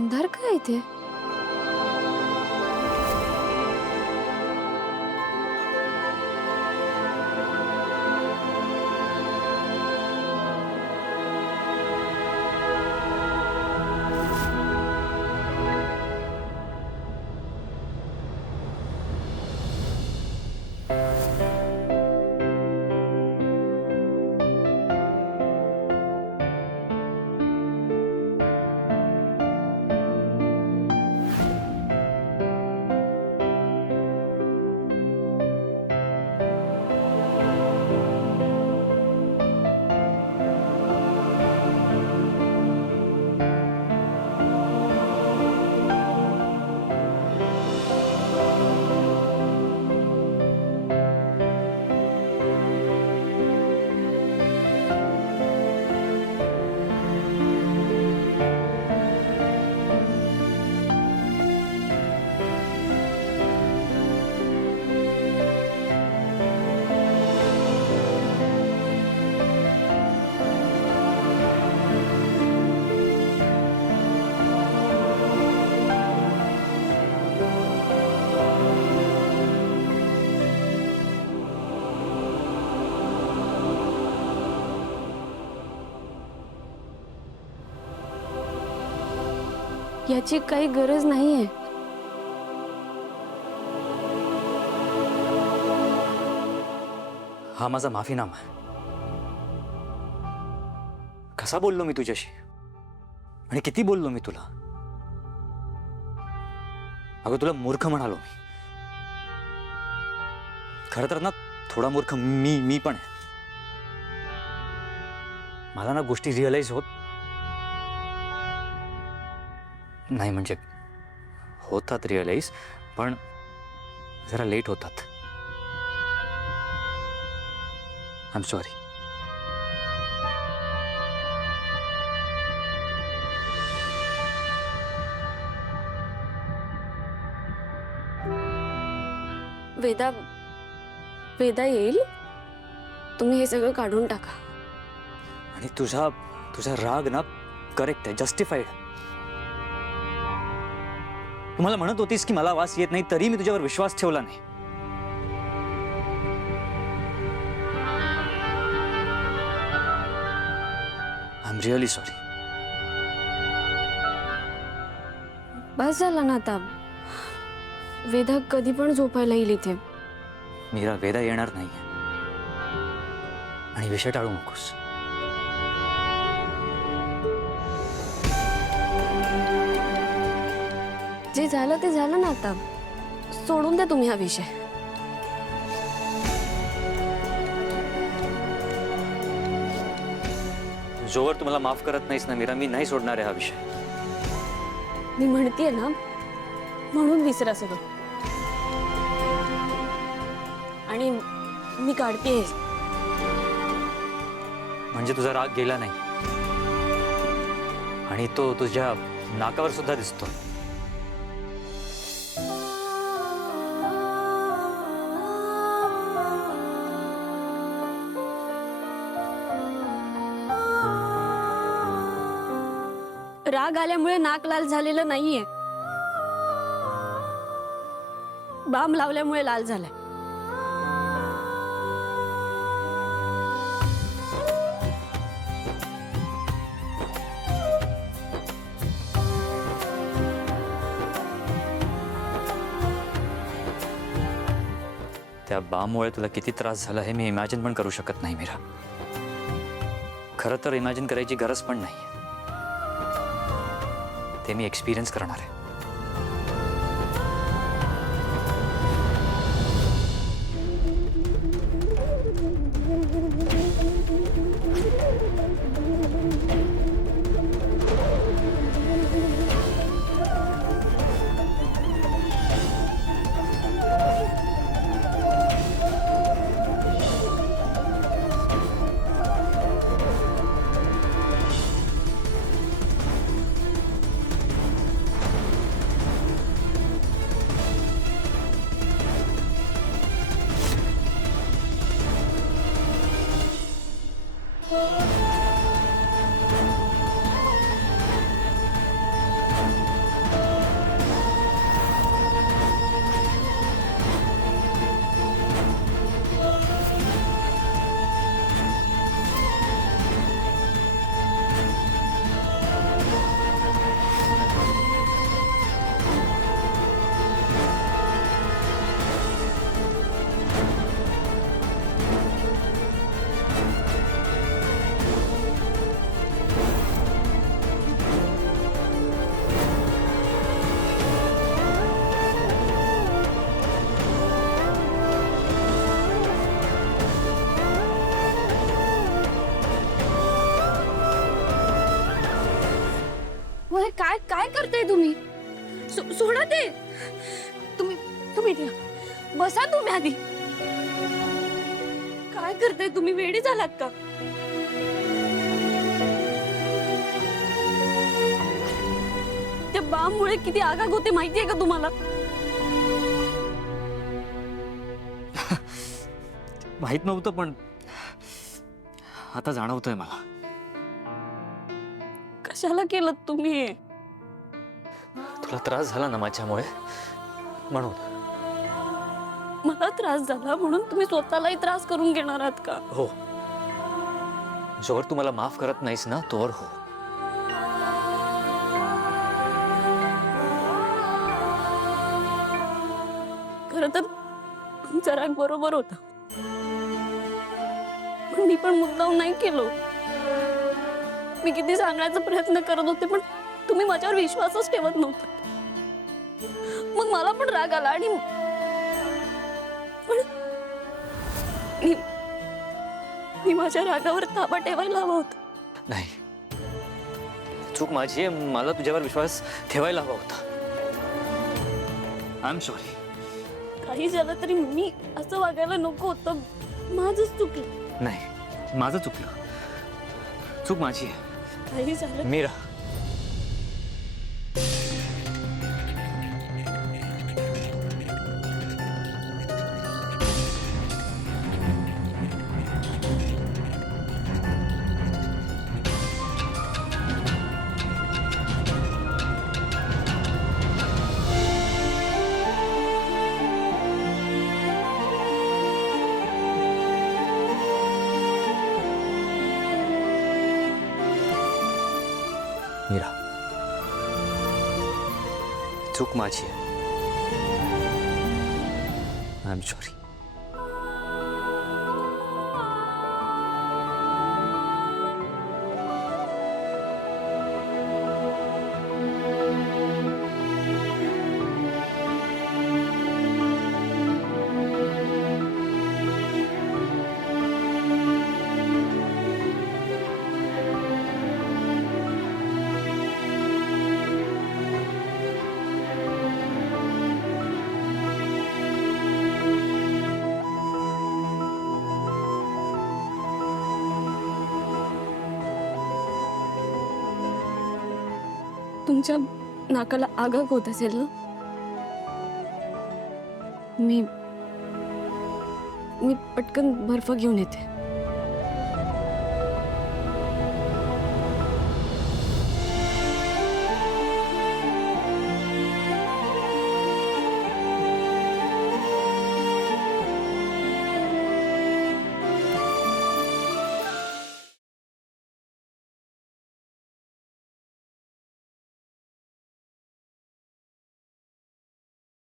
अंधार काय इथे? याची काही गरज नाहीये. हा माझा माफीनामा आहे. कसा बोललो मी तुझ्याशी आणि किती बोललो मी तुला. अगं तुला मूर्ख म्हणालो मी. खरं तर ना थोडा मूर्ख मी पण आहे. मला ना गोष्टी रिअलाइज होत नाही, म्हणजे होतात रिअलाइज, पण जरा लेट होतात. I am sorry. Veda Veda येईल. तुम्ही हे सगळं काढून टाका. आणि तुझा राग ना करेक्ट आहे, जस्टिफाईड. तू मला म्हणत होतीस की मला वास येत नाही, तरी मी तुझ्यावर विश्वास ठेवला नाही. I am really sorry. बस झाला ना आता. वेदा कधी पण झोपायला येईल इथे. मीरा, वेदा येणार नाही आणि विषय टाळू नकोस. जे झालं ते झालं ना आता. सोडून द्या तुम्ही हा विषय. जोवर तुम्हाला माफ करत नाहीस ना मीरा, मी नाही सोडणार आहे हा विषय. मी म्हणतेय ना, म्हणून विसरा सगळं. आणि मी काढतेय. म्हणजे तुझा राग गेला नाही आणि तो तुझ्या नाकावर सुद्धा दिसतो. राग आल्यामुळे नाक लाल झालेलं नाहीये. बाम लावल्यामुळे लाल झालाय. त्या बाममुळे तुला किती त्रास झाला हे मी इमॅजिन पण करू शकत नाही मीरा. खरं तर इमॅजिन करायची गरज पण नाही. ते मी एक्सपिरियन्स करणार आहे. काय करताय तुम्ही? सोडा ते. तुम्ही तुम्ही द्या. बसा तुम्ही आधी. काय करताय तुम्ही? वेडी झालात का? त्या बामुळे किती आगाग होते माहितीये का तुम्हाला? माहित नव्हतं, पण आता जाणवतंय मला. कशाला केलं तुम्ही हे? तुला त्रास झाला ना माझ्यामुळे, म्हणून. मला त्रास झाला म्हणून तुम्ही स्वतःलाही त्रास करून घेणार आहात का? हो. जोवर तू मला माफ करत नाहीस ना, तोवर हो. खरं तर तुमचा राग बरोबर होता, पण मी पण मुद्दाम नाही केलं. मी किती सांगण्याचा प्रयत्न करत होते, पण तुम्ही माझ्यावर विश्वासच ठेवत नव्हता. मग मला पण राग आला आणि पण मी माझ्या रागावर ताबा ठेवायला हवा होता. नाही, चूक माझी आहे. मला तुझ्यावर विश्वास ठेवायला हवा होता. I am sorry. काही झालं तरी मी असं वागायला नको होतं. माझंच चुकलं. नाही, माझं चुकलं. चूक माझी आहे. काही झालं मीरा, मीरा, चूक माझी आहे. I am sorry. तुमच्या नाकाला आगाग होत असेल ना? मी पटकन बर्फ घेऊन येते.